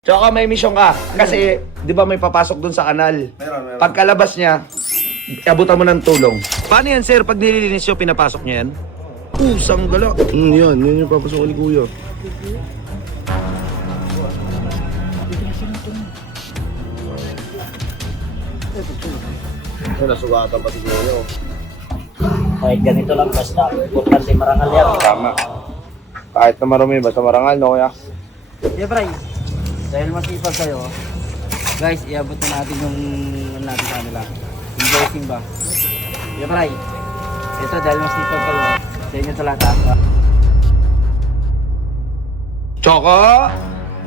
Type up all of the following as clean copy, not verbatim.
Tsaka may mission ka. Kasi, di ba may papasok dun sa kanal? Meron. Pagkalabas niya, abutan mo ng tulong. Paano yan, sir? Pag nililinis nyo, pinapasok niya yan? Pusang gala. Yan yung papasok ni Kuya. Nasugatan pa si Kuya. Kahit ganito lang, basta importante marangal yan. Tama. Kahit na marami, basta marangal, no Kuya? Yeah, Bray. Dahil masipag kayo, guys, iabot na natin yung natin sa kanila. Yung blessing ba? Yeah, Bray. Ito, dahil masipag kayo, sa inyo ito lahat. Choco?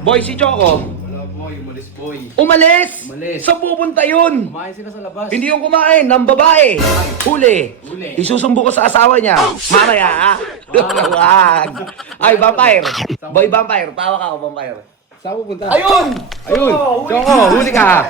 Boy, si Choco. Wala boy, umalis boy. Umalis! Umalis. Saan pupunta yun? Kumain sila sa labas. Hindi yung kumain, ng babae. Huli. Isusumbo ko sa asawa niya. Mamaya, ha? Wag. Ay, vampire. Boy, vampire. Tawa ka ako, vampire. Saan pupunta? Ayun! Ayun! Choco, huli ka!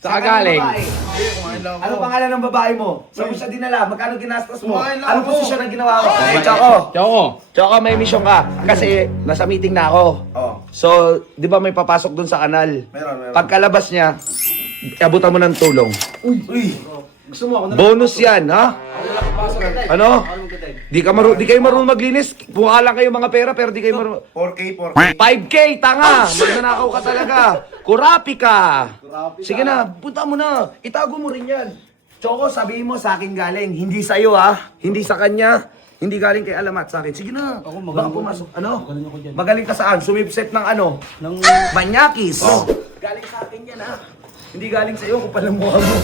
Saan ka galing? Kumain lang ako. Ano pangalan ng babae mo? Saan mo siya dinala? Magkano ginastos mo? Kumain lang Anong ako. posisyon ang ginawa mo? Eh, Choco. Choco! Choco, may mission ka. Kasi nasa meeting na ako. Oo. So, di ba may papasok dun sa kanal? Meron. Pagkalabas niya, abutan mo ng tulong. Uy! Gusto mo ako na Bonus yan, ha? Ano? Di kayo marunong maglinis. Mukha lang kayo mga pera, pero di kayo marunong. 4K. 5K, tanga! Magnanakaw ka talaga. Kurapi ka. Sige na, punta mo na. Itago mo rin yan. Choco, sabihin mo sa akin galing. Hindi sa'yo, ha? Hindi sa kanya. Hindi galing kay Alamat sa akin. Sige na. Ako, magaling Baka pumasok. Ano? Magaling ako dyan. Magaling ka saan? Sumipset ng ano? Nang Banyakis. Galing sa akin yan, ha? Hindi galing sa'yo kung palang mukha mo.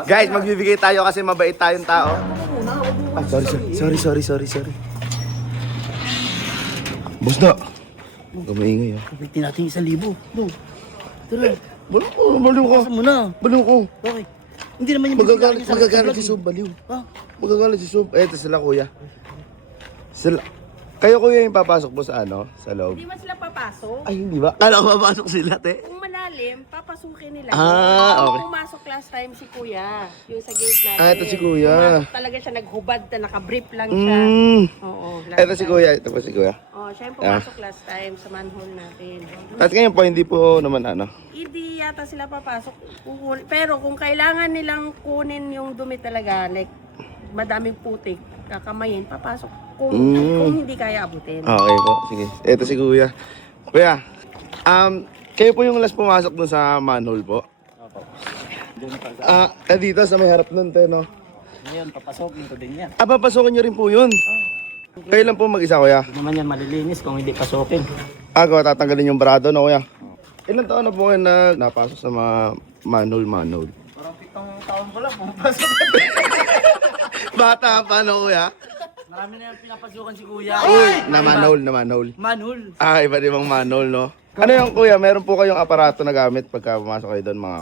Guys, magbibigay tayo kasi mabait tayong tao. Ah, sorry. Boss na. Huwag maingay ah. Pagpilitin natin 1,000. No. Tara, Baliw ka. basta mo na. Baliw ko. Bakit? Hindi naman yung Magagalit si Sob, baliw. Ha? Magagalit si Sob. Ito sila kuya. Kayo kuya yung papasok mo sa ano? Sa loob? Hindi man sila papasok. Ay, hindi ba? Kala ko papasok sila, te. Kung malalim, papasukin nila. Ah, okay. Kung pumasok last time si Kuya, yung sa gate natin. Ah, ito si Kuya. Pumasok talaga siya, naghubad na nakabrief lang siya. Oo. Ito si kuya. Ito po si kuya. Siya yung pumasok last time sa manhole natin. At ngayon po, hindi po naman ano. Hindi yata sila papasok. Pero kung kailangan nilang kunin yung dumi talaga, like madaming putik, kakamayin, papasok. Kung hindi kaya abutin. Okay po, sige. Ito si kuya. Kuya, kayo po yung last pumasok dun sa manhole po? Opo. Doon pa. Dito sa may harap nun, te, no? Ngayon, papasokin ko din yan. Papasukin nyo rin po yun. Kayo lang po mag-isa, kuya. Hindi naman yan malilinis kung hindi pasokin. Gawa tatanggalin yung barado, no, kuya? Ilan taon na po kayo na napasok sa mga manhole? Parang 7 taon ko lang, pumapasok. Bata pa, no, kuya? Marami na yung pinapasukan si Kuya. Na manhole. Manhole. Iba din bang manhole, no? Ano yung kuya, meron po kayong aparato na gamit pagka pumasok kayo doon, mga...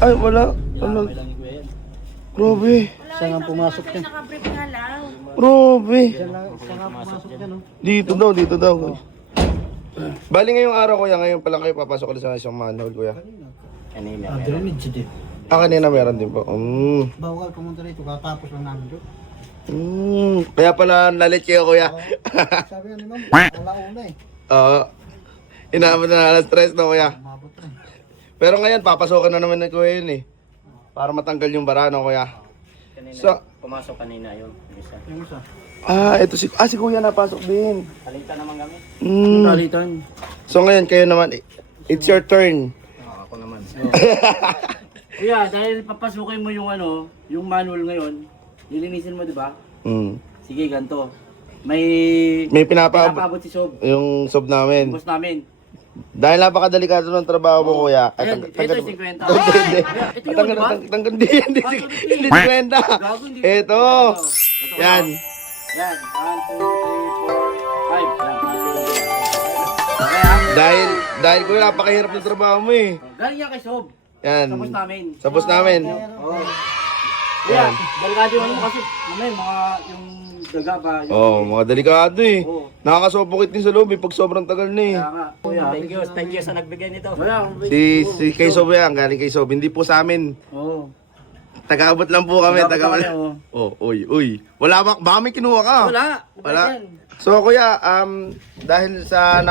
Ay, wala. Ano? May lang yung Kuya yan. Grabe. Siya nga pumasok yan. Nakabrief nga lang. Grabe. Siya nga pumasok yan. Dito daw. Bali ngayong araw, kuya, ngayon pa lang kayo papasok ulit sa isang manhole, kuya. Kanina. Drainage din. Kanina meron din po. Bawal pumunta rito, katapos lang namin doon. Kaya pala nalit kayo, kuya. Sabi nga ni ma'am, alauna eh. Oo. Inaabot na alas 3, no, kuya? Mabot na eh. Pero ngayon, papasokan na naman ng kuya yun, eh. Para matanggal yung bara, no, kuya? Kanina. So- Pumasok kanina yun. Isa. Yung isa. Ito si kuya napasok din. Palitan naman kami. Palitan. So ngayon, kayo naman, it's your turn. Ako naman. Kuya, dahil papasukin mo yung ano, yung manual ngayon, nilinisin mo, di ba? Sige, ganito. May Pinapabot si Sob. yung sob namin. Boss namin. Dahil napakadelikado ng trabaho mo, kuya. Ayan, ito yung 50. Hindi. Ito yun, di ba? Tanggal hindi 50. Gago, hindi. Ito. Ito. Yan. Yan. 1, 2, 3, 4, 5. Yan. Dahil kuya, napakahirap ng trabaho mo eh. Galing yan kay Sob. Yan. Sa boss namin. Sa boss namin. Oo. Kuya, delikado yung ano kasi, mamaya mga yung daga pa. Mga delikado eh. Oo. Nakakasupukit din sa loob eh, pag sobrang tagal na eh. Kaya nga. Kuya, thank you sa nagbigay nito. Wala. Si kay Sob yan, galing kay Sob. Hindi po sa amin. Oo. Taga-abot lang po kami. Taga-abot kami, oo. Uy. Wala ba? Baka may kinuha ka. Wala. Wala. Yan. So kuya, dahil sa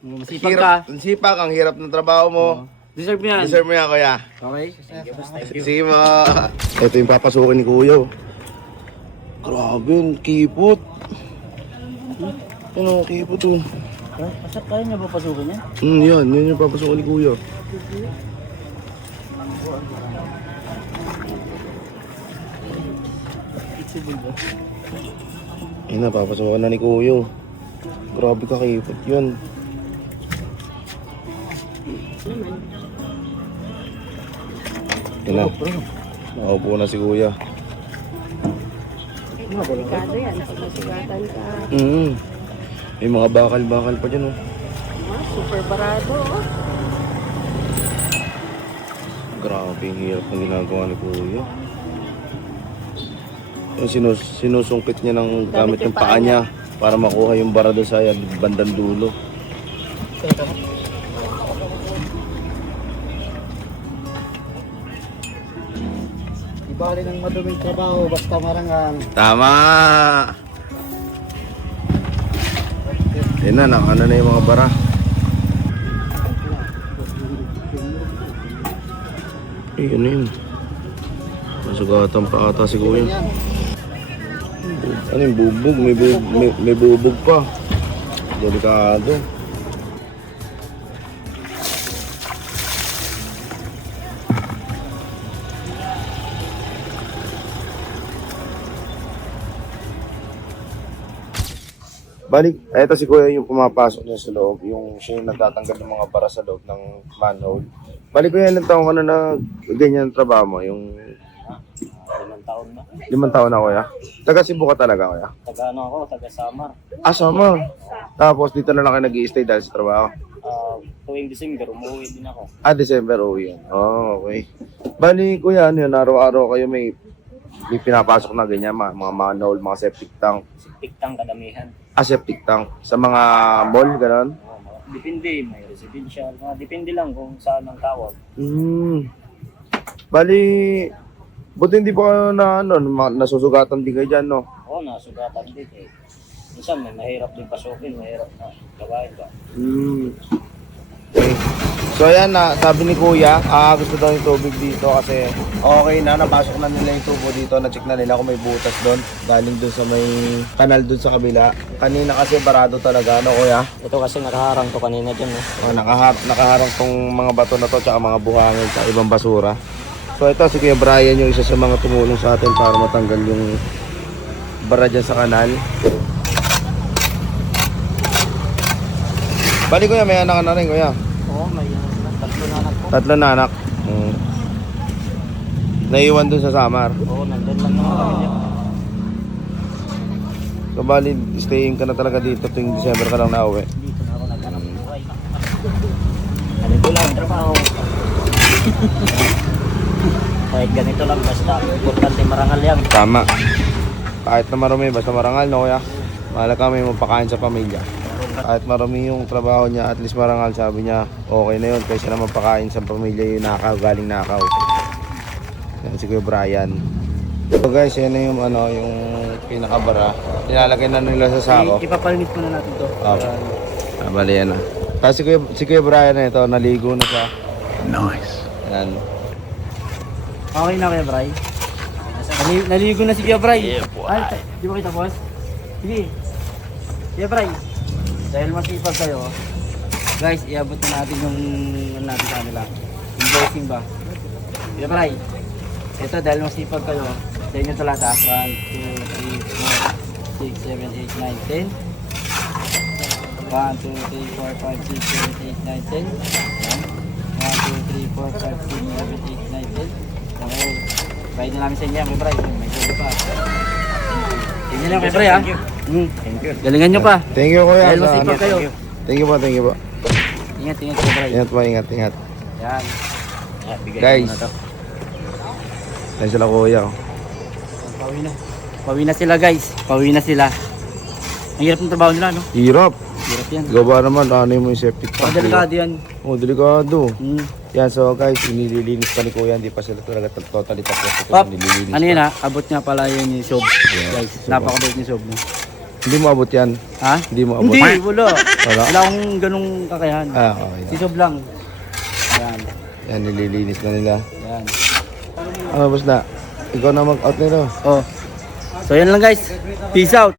Masipag ka. sipag, ang hirap ng trabaho mo, Deserve mo yan. deserve mo yan kuya. Okay? Sige mo. Ito yung papasukin ni kuya. Grabe, ang kipot. Ano, ang kipot oh. Kaya niya ba pasukin yan? Yan yung papasukin ni kuya. Yan na, papasukan na ni kuya. Grabe ka kipot yun. Yan na. Nakaupo na si kuya. Delikado yan. Pag nasugatan ka, May mga bakal-bakal pa dyan oh. super barado. Oh. Grabe, ang hirap ng ginagawa ni kuya. Yung sinusungkit niya ng gamit ng paa niya para makuha yung barado sa bandang dulo. Di bali ng maduming trabaho, basta marangal. Tama! Yan na, nakana na yung mga bara. Yun na yun. Masugatan pa ata si kuya. Ano yung bubog? May bubog pa. Delikado. Balik, eto si kuya yung pumapasok niya sa loob, yung siya yung nagtatanggal ng mga bara sa loob ng manhole. Balik kuya, ilang taon ka na ganyan ang trabaho mo? Yung 5 taon na. 5 taon na kuya? Taga Cebu ka talaga kuya? Taga ano ako, taga Samar. Sama. Tapos dito na lang kayo nag-i-stay dahil sa trabaho? Tuwing December, umuwi din ako. December, uwi yan. Oh, okay. Bali kuya, ano yun, araw-araw kayo may pinapasok na ganyan, mga manhole, mga septic tank. Tiktang kadamihan. Septic tank. Sa mga mall, gano'n? Depende, may residential. Depende lang kung saan ang tawag. Bali, buti hindi po kayo na, nasusugatan din kayo dyan, no? Oo, nasugatan din eh. Minsan may mahirap din pasukin, mahirap na gawain ba. Okay. So ayan na, sabi ni kuya, gusto daw yung tubig dito kasi okay na, napasok na nila yung tubo dito, na-check na nila kung may butas doon, galing doon sa may kanal doon sa kabila. Kanina kasi barado talaga, ano kuya? Ito kasi nakaharang to kanina dyan. Nakaharang tong mga bato na to, tsaka mga buhangin sa ibang basura. So ito si Kuya Brian, yung isa sa mga tumulong sa atin para matanggal yung bara dyan sa kanal. Bali kuya, may anak ka na rin kuya. Oo, may 3 na anak ko. 3 na anak. Naiwan dun sa Samar. Oo, nandun lang naman kami dyan. So bali, staying ka na talaga dito tuwing December ka lang nauwi. Dito na ako naghanap buhay. Ganito lang, trabaho. Kahit ganito lang, basta importante marangal yan. Tama. Kahit na marami, basta marangal no kuya. Mahalaga may mapakain sa pamilya. Kahit marami yung trabaho niya, at least marangal, sabi niya, okay na yun. Kaysa na mapakain sa pamilya yung nakaw, galing nakaw. Yan si Kuya Brian. So guys, yan na yung, yung pinakabara. Nilalagay na nila sa sako. Ipapalinit muna natin to. Bali yan na. Tapos si Kuya Brian na ito, naligo na siya. Nice. Yan. Okay na Kuya Bray. Naligo na si Kuya Bray. Ay, di ba kita boss? Sige. Kuya Bray, dahil masipag kayo, guys, iabot na natin yung natin sa kanila. Yung blessing ba? Kuya Bray, ito dahil masipag kayo, sa inyo ito lahat ha. 1, 2, 3, 4, 6, 7, 8, 9, 10. 1, 2, 3, 4, 5, 6, 7, 8, 9, 10. 1, 2, 3, 4, 5, 6, 7, 8, 9, 10. Okay. Try na namin sa inyo, Kuya Bray. May tuloy pa. Tingnan nyo, Kuya Bray ha. Thank you. Galingan nyo pa. Thank you kuya. Dahil masipag kayo. Thank you po, thank you po. Ingat, Kuya Bray. Ingat po, ingat. Yan. Bigay Guys. ko na to. Yan sila kuya. Pauwi na. Pauwi na sila guys. Pauwi na sila. Ang hirap ng trabaho nila, no? Hirap. Hirap yan. Gawa naman, ano mo yung septic tank. Ang delikado yan. Oh, delikado. Hmm. Yan, so guys, nililinis pa ni kuya. Hindi pa sila talaga totally tapos. Pop, Nililinis ano pa. yun ha? Abot nga pala yun yung Sob. Guys, napakabait ni Sob. No? Hindi mo abot yan. Ha? Hindi mo abot. Hindi, wala. Wala? Wala akong ganung kakayahan. Okay. Si Sob lang. Yan. Yan, nililinis na nila. Yan. Boss na? Ikaw na mag-out nila. Oh. So yan lang guys. Peace out.